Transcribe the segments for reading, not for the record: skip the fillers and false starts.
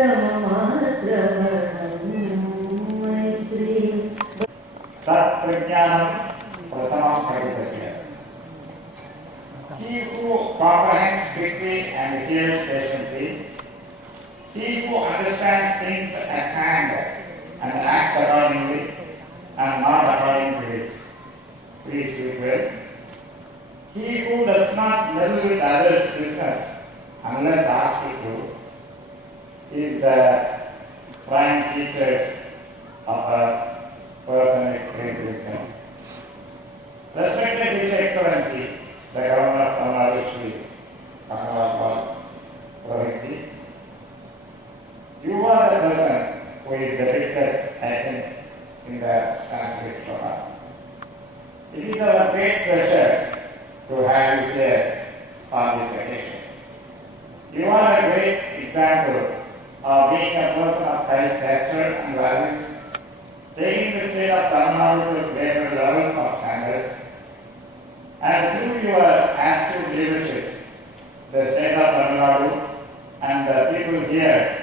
He who comprehends quickly and hears patiently, he who understands things at hand and acts accordingly and not according to his free sweet will, he who does not meddle with others' business unless asked to, is the prime features of a person with great wisdom. Respected His Excellency, the Governor of Tamil Nadu, Banwarilal Purohit, you are the person who is depicted, I think, in the Sanskrit Shloka. It is our great pleasure to have you here on this occasion. You are a great example of being a person of high stature and values, taking the state of Tamil Nadu to greater levels of standards, and through your astute leadership, the state of Tamil Nadu and the people here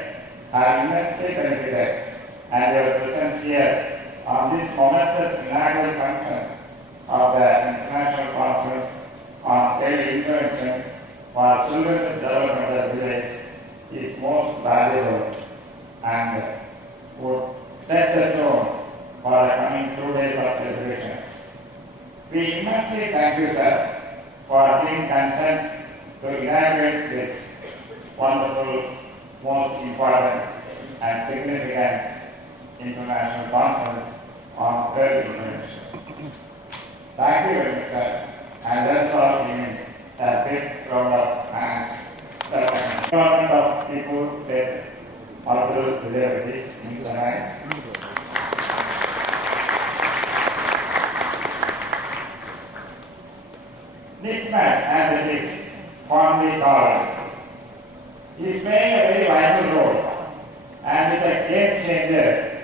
are immensely benefited, and your presence here on this momentous inaugural function of the International Conference on Early Intervention for Children with Developmental Delays is most valuable and would set the tone for the coming 2 days of deliberations. We immensely thank you, sir, for giving consent to inaugurate this wonderful, most important and significant international conference on early intervention. Thank you very much, sir, and let's all give him a big round of hands. The government of people with multiple disabilities in Chennai. NICMAT, as it is fondly called, is playing a very vital role and is a game changer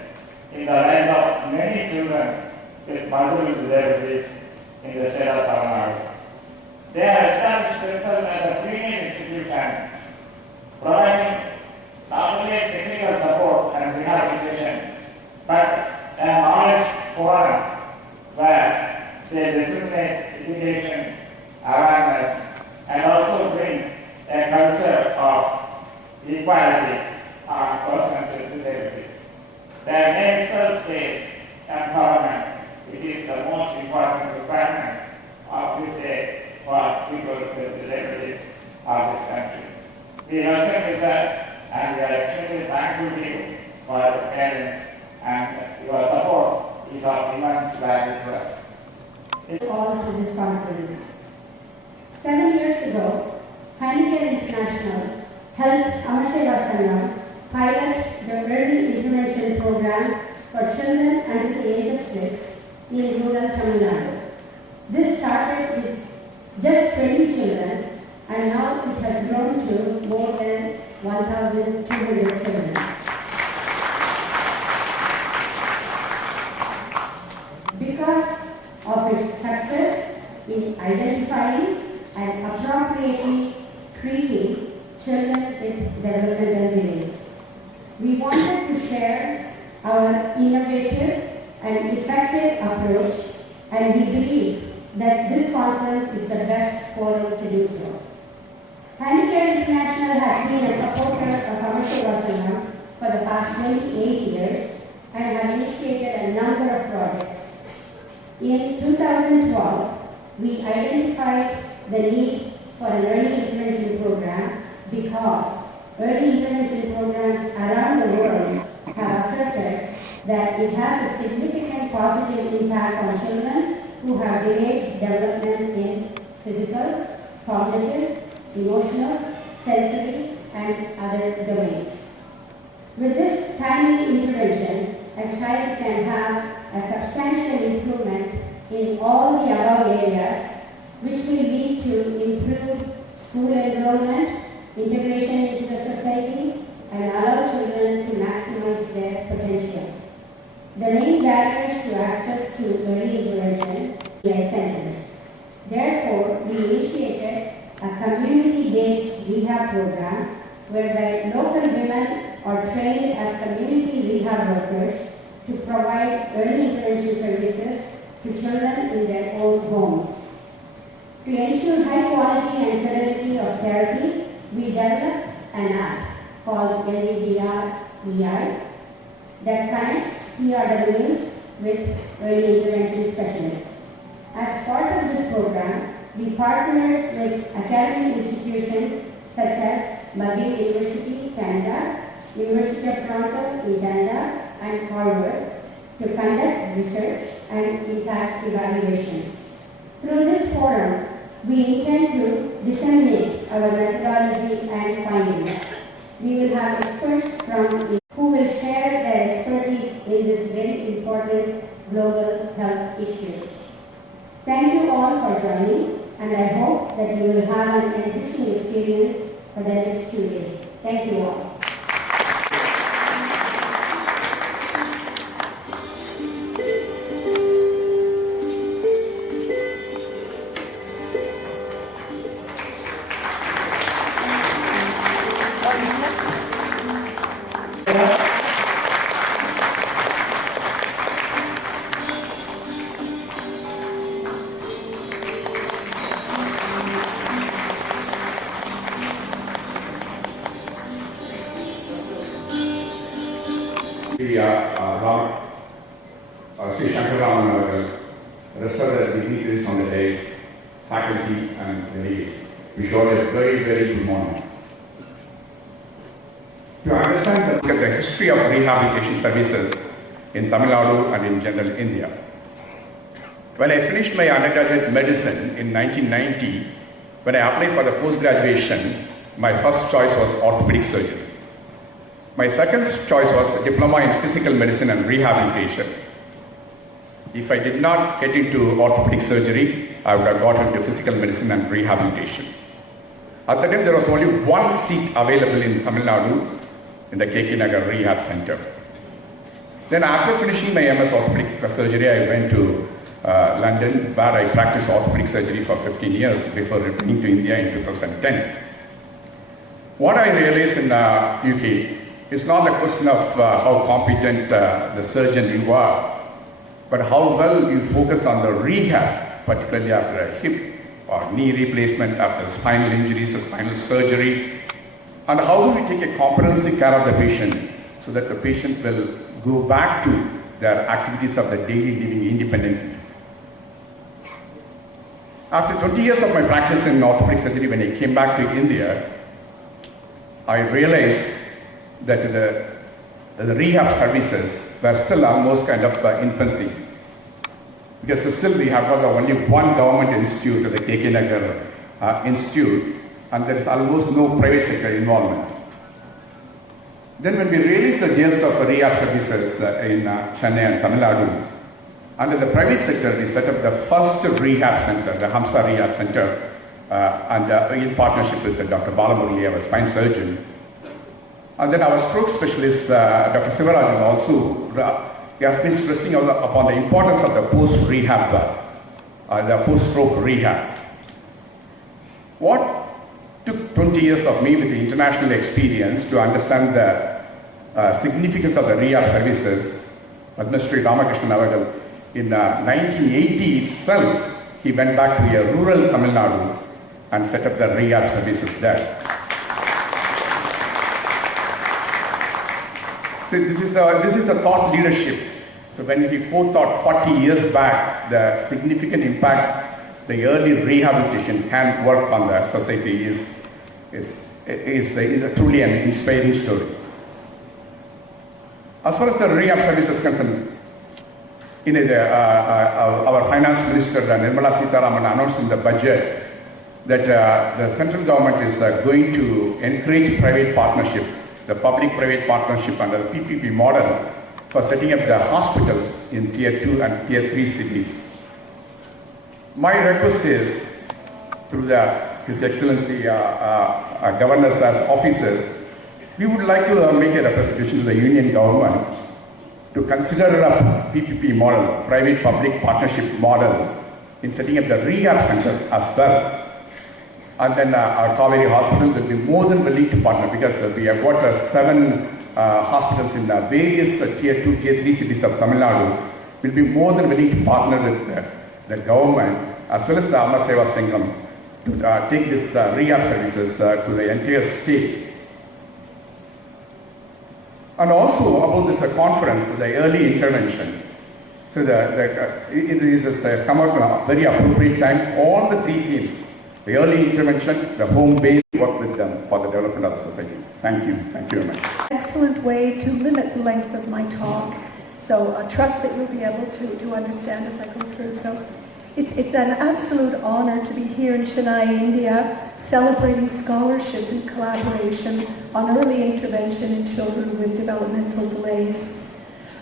in the lives of many children with multiple disabilities in the state of Tamil Nadu. They have established themselves as a premium institution, providing not only technical support and rehabilitation, but a knowledge forum where they disseminate education, awareness, and also bring a culture of equality on persons with disabilities. Their name itself says empowerment. It is the most important requirement of this day for people with disabilities of this country. We welcome you, sir, and we are extremely thankful to you for your parents, and your support is of immense value to us. Call to this conference. 7 years ago, Handicare International helped Amar Seva pilot the early intervention program for children under the age of 6 in rural Tamil Nadu. This started with just 20 children, and now it has grown to more than 1,200 children. Because of its success in identifying and appropriately treating children with developmental delays, we wanted to share our innovative and effective approach, and we believe that this conference is the best forum to do so. Handicare International has been a supporter of Amar Seva for the past 28 years and have initiated a number of projects. In 2012, we identified the need for an early intervention program because early intervention programs around the world have asserted that it has a significant positive impact on children who have delayed development in physical, cognitive, emotional, sensory, and other domains. With this timely intervention, a child can have a substantial improvement in all the above areas, which will lead to improved school enrollment, integration into the society, and allow children to maximize their potential. The main barriers to access to early intervention are centers. Therefore, we initiated a community-based rehab program whereby local women or trained as community rehab workers to provide early intervention services to children in their own homes. To ensure high quality and fidelity of therapy, we developed an app called LVDR-EI that connects CRWs with early intervention specialists. As part of this program, we partnered with academic institutions such as McGill University, Canada, University of Toronto in Canada, and Harvard to conduct research and impact evaluation. Through this forum, we intend to disseminate our methodology and findings. We will have experts who will share their expertise in this very important global health issue. Thank you all for joining, and I hope that you will have an enriching experience for the next 2 days. Thank you all. Sri Shankaraman Avagal, the rest of the dignitaries on the dais, faculty and delegates. We showed a very, very good morning. To understand the history of rehabilitation services in Tamil Nadu and in general India. When I finished my undergraduate medicine in 1990, when I applied for the post-graduation, my first choice was orthopedic surgery. My second choice was a diploma in physical medicine and rehabilitation. If I did not get into orthopedic surgery, I would have got into physical medicine and rehabilitation. At the time, there was only one seat available in Tamil Nadu in the KK Nagar Rehab Center. Then after finishing my MS orthopedic surgery, I went to London, where I practiced orthopedic surgery for 15 years before returning to India in 2010. What I realized in UK is not a question of how competent the surgeon you are, but how well you focus on the rehab, particularly after a hip or knee replacement, after spinal injuries, spinal surgery, and how do we take a comprehensive care of the patient so that the patient will go back to their activities of the daily living independently. After 20 years of my practice in orthopedic surgery, when I came back to India, I realized that the rehab services were still almost kind of infancy. Because still we have got only one government institute, the KK Nagar Institute, and there is almost no private sector involvement. Then when we realized the dearth of rehab services in Chennai and Tamil Nadu, under the private sector we set up the first rehab center, the Hamsa Rehab Center, and in partnership with Dr. Banwarilal, our spine surgeon. And then our stroke specialist, Dr. Sivarajan, also he has been stressing upon the importance of the post-rehab, the post-stroke rehab. What took 20 years of me with the international experience to understand the significance of the rehab services, Padma Shri Ramakrishnan Avagal, in 1980 itself, he went back to a rural Tamil Nadu and set up the rehab services there. So this is the thought leadership. So when he forethought 40 years back the significant impact the early rehabilitation can work on the society is truly an inspiring story. As far as the rehab service is concerned, our finance minister Nirmala Sitharaman announced in the budget that the central government is going to encourage private partnership, the public-private partnership under the PPP model for setting up the hospitals in Tier 2 and Tier 3 cities. My request is, through His Excellency Governor's offices, we would like to make a representation to the Union government to consider a PPP model, private-public partnership model, in setting up the rehab centers as well. And then our Kaveri Hospital will be more than willing to partner because we have got 7 hospitals in various tier 2, tier 3 cities of Tamil Nadu will be more than willing to partner with the government as well as the Amar Seva Sangam to take this rehab services to the entire state. And also about this conference, the early intervention. So it is come out at a very appropriate time. All the three themes, the early intervention, the home-based work with them for the development of the society. Thank you. Thank you very much. Excellent way to limit the length of my talk. So I trust that you'll be able to understand as I go through. So it's an absolute honor to be here in Chennai, India, celebrating scholarship and collaboration on early intervention in children with developmental delays.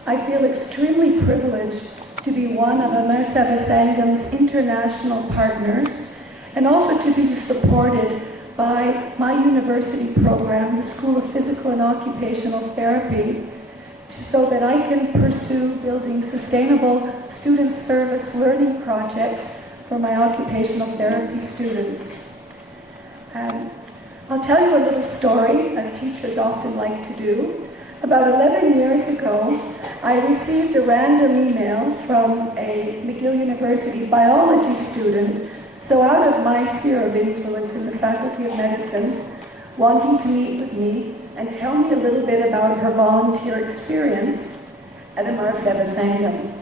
I feel extremely privileged to be one of Amar Seva Sangam's international partners and also to be supported by my university program, the School of Physical and Occupational Therapy, so that I can pursue building sustainable student service learning projects for my occupational therapy students. I'll tell you a little story, as teachers often like to do. About 11 years ago, I received a random email from a McGill University biology student, so out of my sphere of influence in the Faculty of Medicine, wanting to meet with me and tell me a little bit about her volunteer experience at Amar Seva Sangam.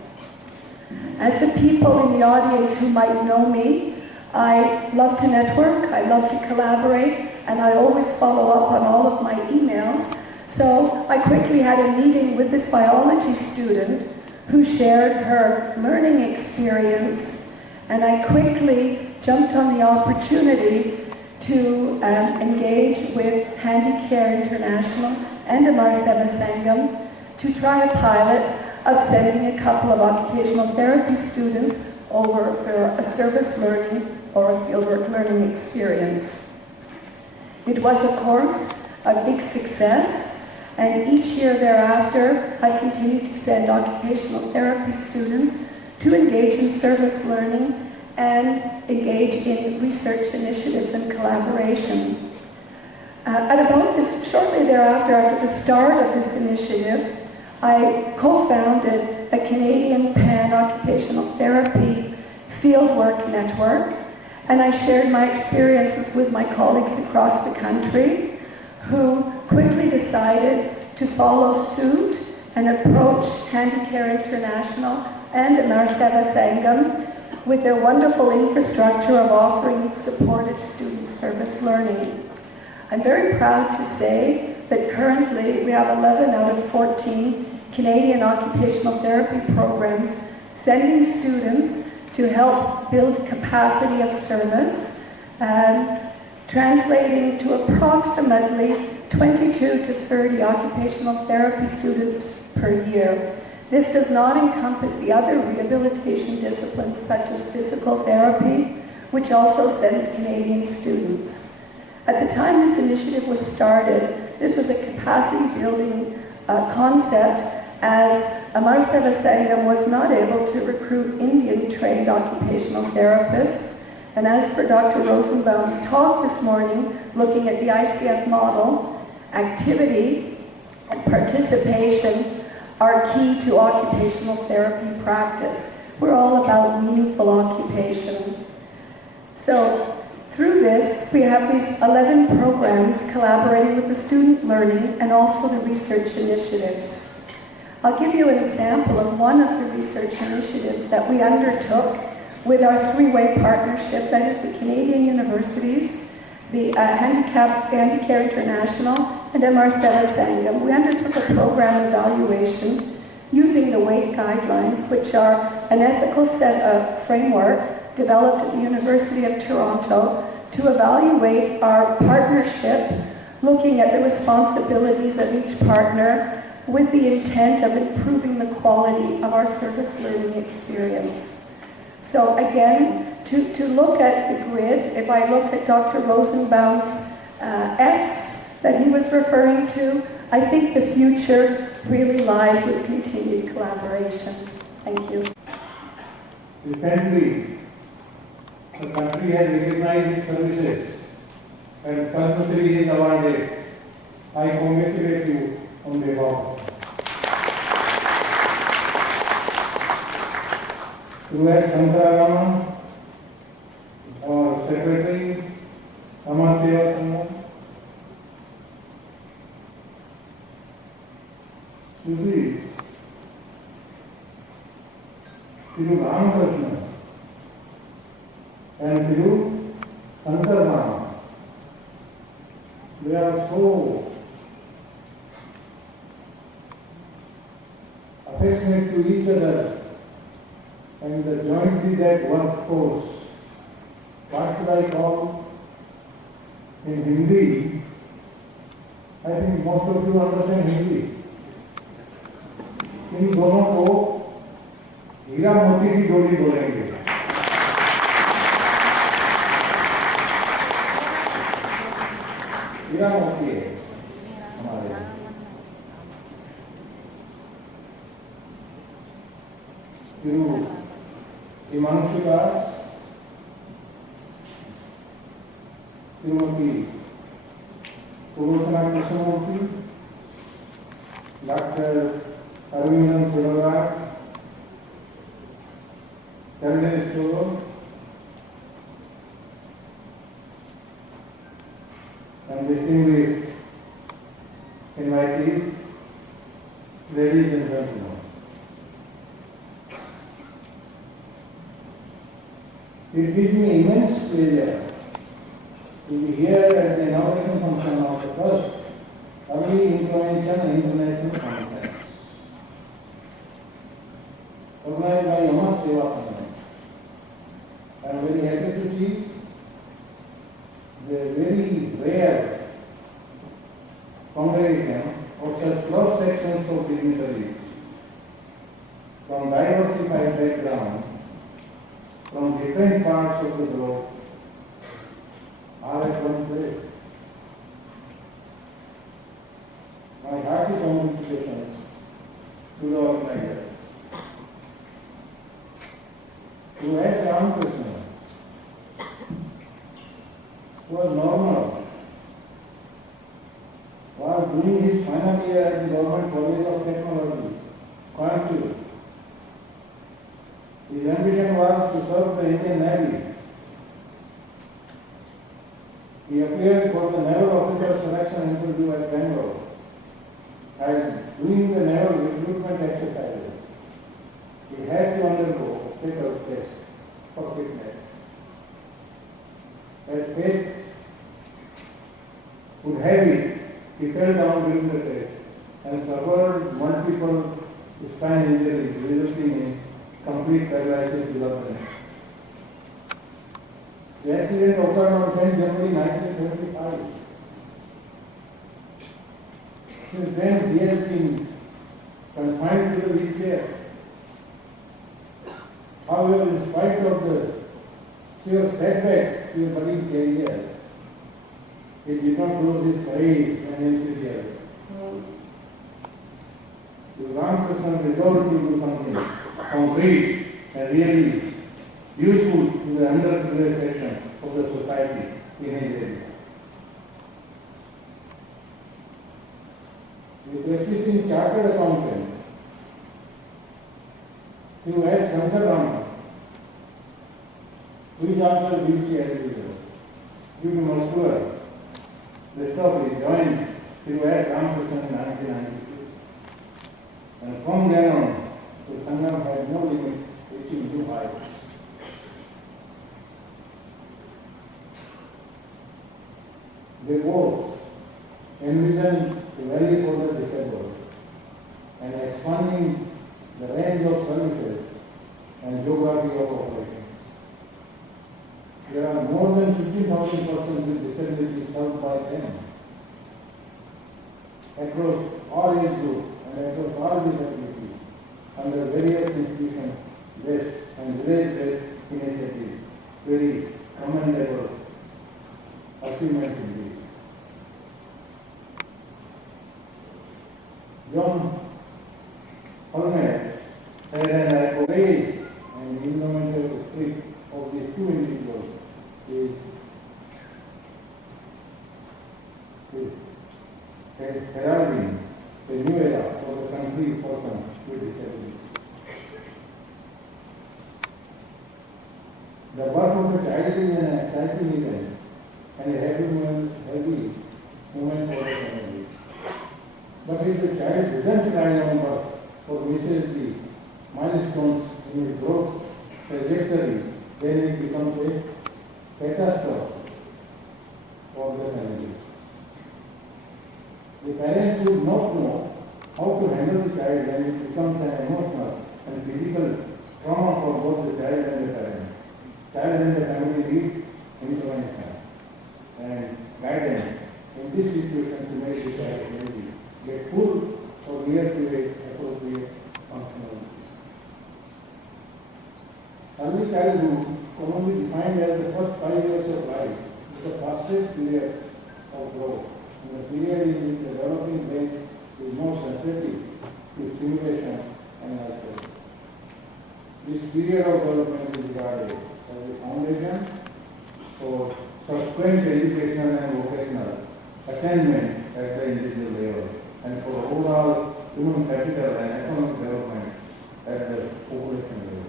As the people in the audience who might know me, I love to network, I love to collaborate, and I always follow up on all of my emails. So I quickly had a meeting with this biology student who shared her learning experience, and I quickly jumped on the opportunity to engage with Handicare International and Amar Seva Sangam to try a pilot of sending a couple of occupational therapy students over for a service learning or a fieldwork learning experience. It was, of course, a big success. And each year thereafter, I continued to send occupational therapy students to engage in service learning and engage in research initiatives and collaboration. Shortly thereafter, after the start of this initiative, I co-founded a Canadian pan-occupational therapy fieldwork network, and I shared my experiences with my colleagues across the country, who quickly decided to follow suit and approach Handicare International and Amar Seva Sangam with their wonderful infrastructure of offering supported student service learning. I'm very proud to say that currently we have 11 out of 14 Canadian occupational therapy programs sending students to help build capacity of service, translating to approximately 22 to 30 occupational therapy students per year. This does not encompass the other rehabilitation disciplines such as physical therapy, which also sends Canadian students. At the time this initiative was started, this was a capacity building concept, as Amar Seva Sangam was not able to recruit Indian trained occupational therapists. And as per Dr. Rosenbaum's talk this morning, looking at the ICF model, activity and participation are key to occupational therapy practice. We're all about meaningful occupation. So through this, we have these 11 programs collaborating with the student learning and also the research initiatives. I'll give you an example of one of the research initiatives that we undertook with our three-way partnership, that is the Canadian universities, the Handicare International, and Amar Seva Sangam. We undertook a program evaluation using the WAIT guidelines, which are an ethical framework developed at the University of Toronto to evaluate our partnership, looking at the responsibilities of each partner with the intent of improving the quality of our service learning experience. So again, to look at the grid, if I look at Dr. Rosenbaum's Fs that he was referring to, I think the future really lies with continued collaboration. Thank you. Recently, the country has recognized its services and Padma Shri is awarded. I congratulate you on this. Purohit Inaugurates our Secretary, Amar Seva. Suji, Thiru Ramakrishna and Thiru Sankarama. They are so affectionate to each other and jointly that workforce. What should I call? In Hindi, I think most of you understand Hindi. इन दोनों को हीरा मोती की जोड़ी बोलेंगे। हीरा मोती है हमारे। तिरु हिमांशु दास, श्रीमती पुरोहितना Krishnamurthy, doctor Arvind Purohit, Candidates and distinguished invitees, ladies and gentlemen. It gives me immense pleasure to be here at the inauguration function of the first early influential international conference organized by Amar Seva. I am very happy to see the very rare congregation of such cross sections of dignitaries from diversified backgrounds, from different parts of the globe, are at one place. My hearty congratulations to the organizers. Purohit Ramakrishna was normal, was doing his final year at the Government College of Technology, Coimbatore. His ambition was to serve the Indian Navy. He appeared for the Naval Officer Selection Interview at Bangalore. While doing the naval recruitment exercises, he had to undergo physical test for fitness. As fate would have it, he fell down during the test and suffered multiple spine injuries, resulting in complete paralysis development. The accident occurred on 10 January 1975. Since then, he has been confined to the wheelchair. However, in spite of the severe setback to the budding career, he did not lose his courage and enthusiasm. Ramakrishna resolved to do something concrete and really useful to the underprivileged section of the society in his area. With practicing chartered accountant, who has Sankarama, who is also a wheelchair user, due to muscular dystrophy, joined Purohit Ramakrishna in 1992. And from then on, the Sangam had no limit reaching new heights. They both envisioned the value for the disabled and expanding the range of services and geography of operations. There are more than 15,000 persons with disabilities served by them across all age groups and across all disabilities under various institutions, based and village-based initiatives. Very commendable achievement indeed. John Holmes said, and I obey and indomitable spirit of these two individuals is heralding a new era for the country person with disabilities. a child is an exciting event and a happy moment for the family. But if the child doesn't carry on work or misses the milestones in his growth trajectory, then it becomes a catastrophe for the family. The parents should not know how to handle the child when it becomes an emotional and physical trauma for both the child and the parent. Child and the family need intervention and guidance in this situation to make the child healthy, get full or near to a appropriate functionality. Early childhood, commonly defined as the first 5 years of life, is the fastest period of growth, and the period in which the developing brain is more sensitive to stimulation and nurture. This period of development is regarded as the foundation for subsequent educational and vocational attainment at the individual level, and for overall human capital and economic development at the population level.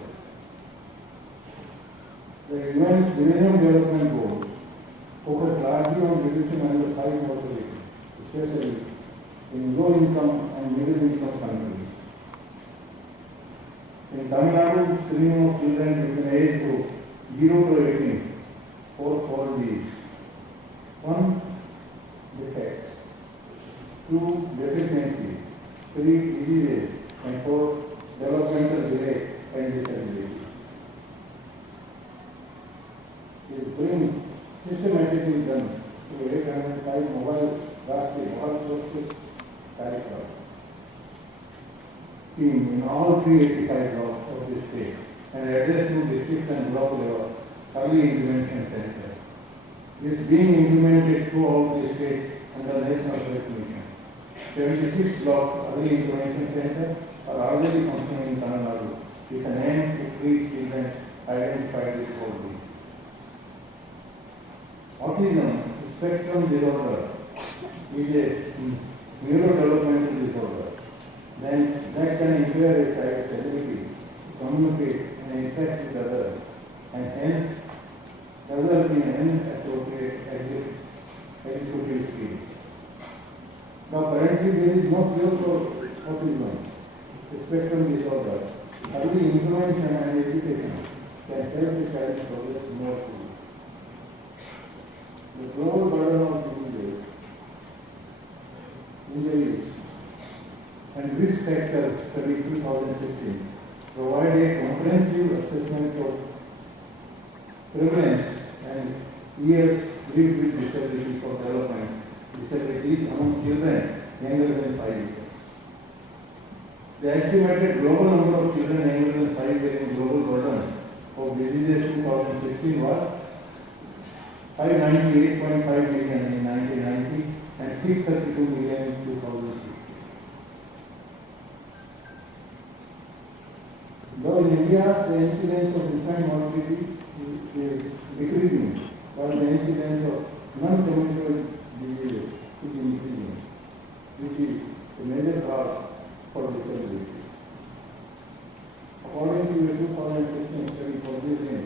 The UN's Millennium Development Goals focus largely on reducing under-5 mortality, especially in low-income and middle-income countries. In Tamil Nadu, screening of children between age group 0 to 18 for these: 1. Defects, 2. Deficiency, 3. Diseases, and 4. Developmental delay and disability. Is being systematically done through 805 mobile sources curriculum in all 385 blocks of the state, and addressed through district and block level early intervention center. It is being implemented throughout the state under National Health Mission. 76 block early intervention centers are already functioning in Tamil Nadu with an aim to treat children identified with COVID. Autism spectrum disorder is a neurodevelopmental disorder that can impair a child's ability to communicate and interact with others, and hence result in inappropriate executive skills. Now currently there is no cure for autism, spectrum disorder. Early intervention and education can help the child progress more fully. The global burden of injuries and risk factors study 2015 provide a comprehensive assessment of prevalence and years lived with disability for development disabilities among children younger than 5 years. The estimated global number of children younger than 5 years in global burden of diseases 2016 was 598.5 million in 1990 and 632 million in 2016. Though in India the incidence of infant mortality is decreasing, while the incidence of non-communicable diseases is increasing, which is a major cause for disability. According to a 2016 study published in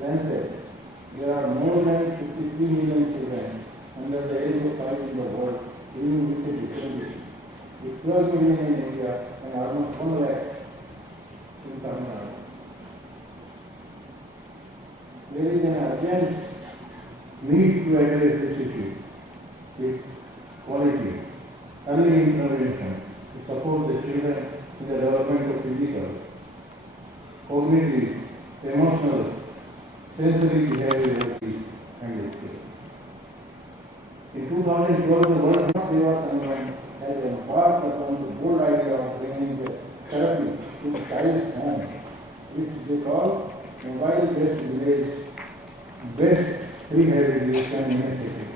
Lancet, there are more than 53 million children under the age of 5 in the world living with a disability, with 12 million in India and almost 1 lakh in Tamil Nadu. There is an urgent need to address this issue with quality, early intervention to support the children in the development of physical, cognitive, emotional, sensory behavioral and skills. In 2012, the World Seva Amar has embarked upon the bold idea of bringing the therapy to the child's home, which they call mobile-based village-based rehabilitation initiative.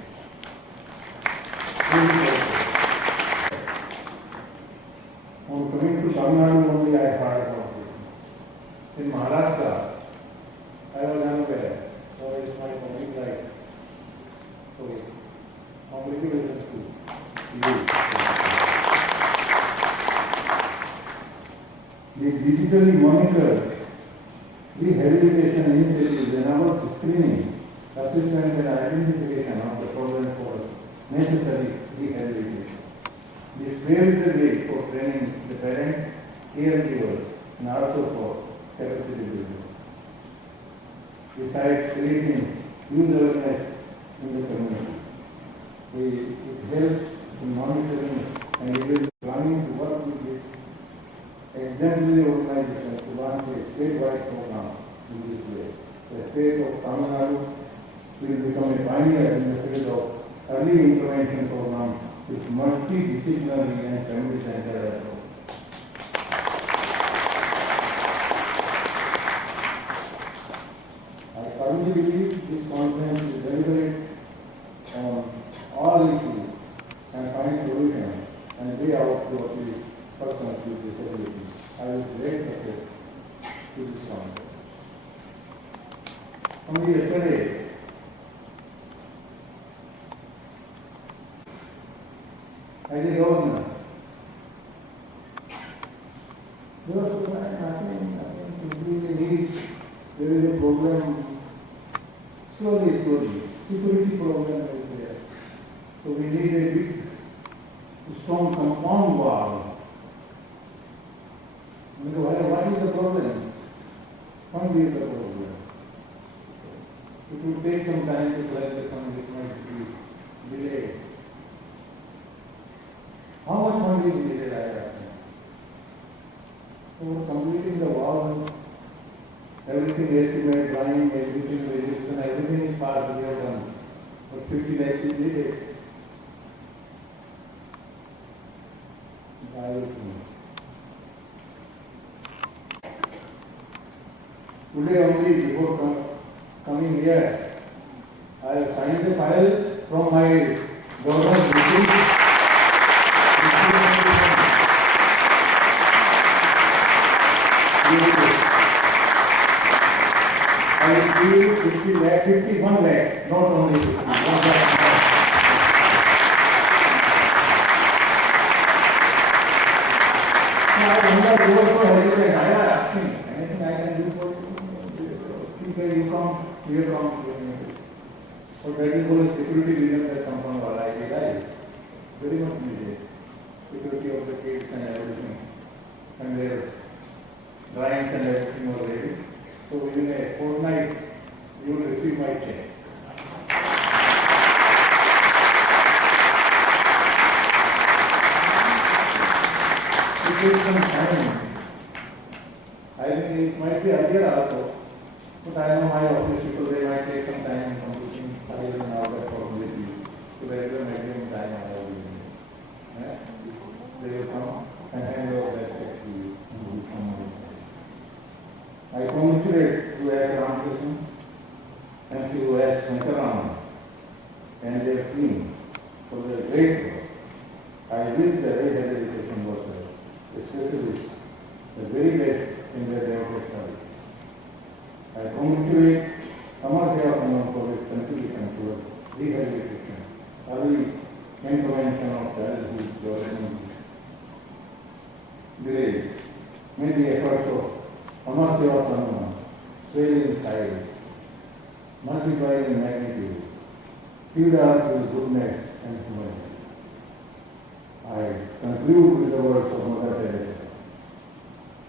On coming to Tamil Nadu only, I heard about it. In Maharashtra, I was unaware, so it's my colleague like, sorry, congratulations to you. The digitally monitored rehabilitation initiative is a novel system screening, assessment and identification of the problem for necessary rehabilitation. This paves the way for training the parent, caregivers, and also for capacity building. Besides creating youth awareness in the community, it helps in monitoring and planning to work with the exemplary organizations to launch a statewide program in this way. The state of Tamil Nadu will become a pioneer in the field of early intervention program with multidisciplinary and family-centered approach. I firmly believe this conference is deliberate on all issues and find solutions and way out to these persons with disabilities. I wish great success to this conference. Only yesterday, as a governor, there was nothing to need. There is a problem, slowly, security problem is there. So we need a big, strong compound wall. What is the problem? Fund is the problem. It will take some time to collect the fund, it might be delayed. How much money is needed, I ask? So completing the wall, everything estimate, drawing, everything, resistance, everything is part we have done. But 50 lakhs is needed. Today only, before coming here, I have signed the file from my government meeting. I will give 50 lakh, 51 lakh, not only 50, 1 lakh. I also hesitate. I was asking, anything I can do for you? You come, you come. So that is all security reason that come from our IT life. Very much needed. Security of the kids and everything. And their drawings and everything was ready. So within a fortnight, you will receive my check. It takes some time. I think it might be earlier also, but I know my office people, they might take some time in completing files and all that formalities. So there is a maximum time I have given. They will come and hand over that check to you. I congratulate to S. Ramakrishnan and to S. Shankaraman and their team for their great work. I wish the rehabilitation workers, the specialists, the very best in their democratic service. I congratulate Amar Seva for its contribution towards rehabilitation, early intervention of childhood development delays. May the efforts of Amar Seva swell in size, multiply in magnitude, fill us with goodness and humanity. I conclude with the words of Mother Teresa.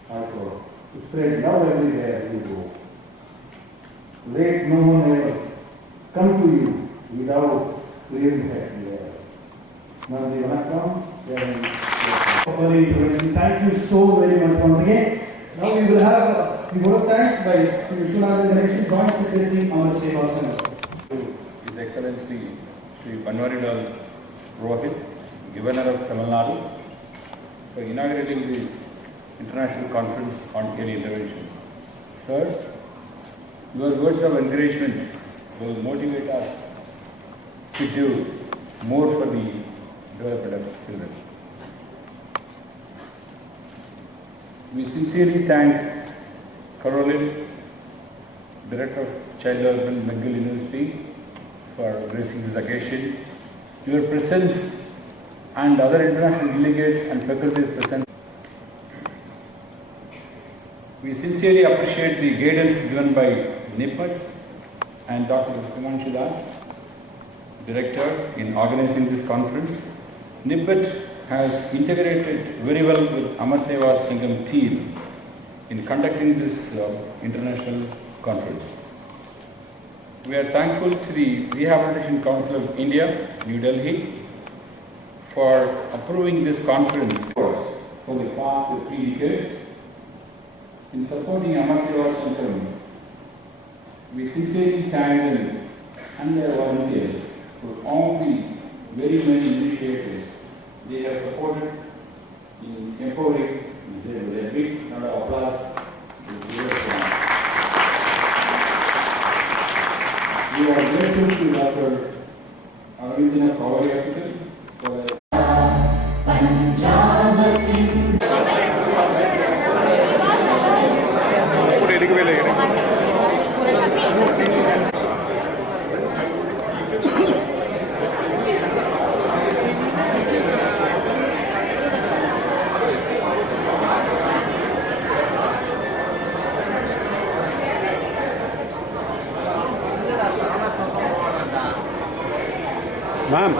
I thought, to spread love everywhere you go. Let no one ever come to you without clearing happy air. Nandi Vanakkam, Thank you so very much once again. Now we will have the vote of thanks by Sri Vishwanath Ganesh, Joint Secretary, Amar Seva. His Excellency Sri Banwarilal Purohit, Governor of Tamil Nadu, for inaugurating this International Conference on Early Intervention. Sir, your words of encouragement will motivate us to do more for the development of children. We sincerely thank Caroline, Director of Child Development, McGill University, for gracing this occasion. Your presence and other international delegates and faculties present. We sincerely appreciate the guidance given by NIPAT and Dr. Himanshu Das, Director, in organizing this conference. NIBBIT has integrated very well with Amar Seva Sangam team in conducting this international conference. We are thankful to the Rehabilitation Council of India, New Delhi, for approving this conference for the past 3 decades. In supporting Amar Seva Sangam, we sincerely thank them and their volunteers for all the very many initiatives they have supported in empowering. With a big round of applause to the We are grateful to Dr. Arvind Purohit for Ma'am.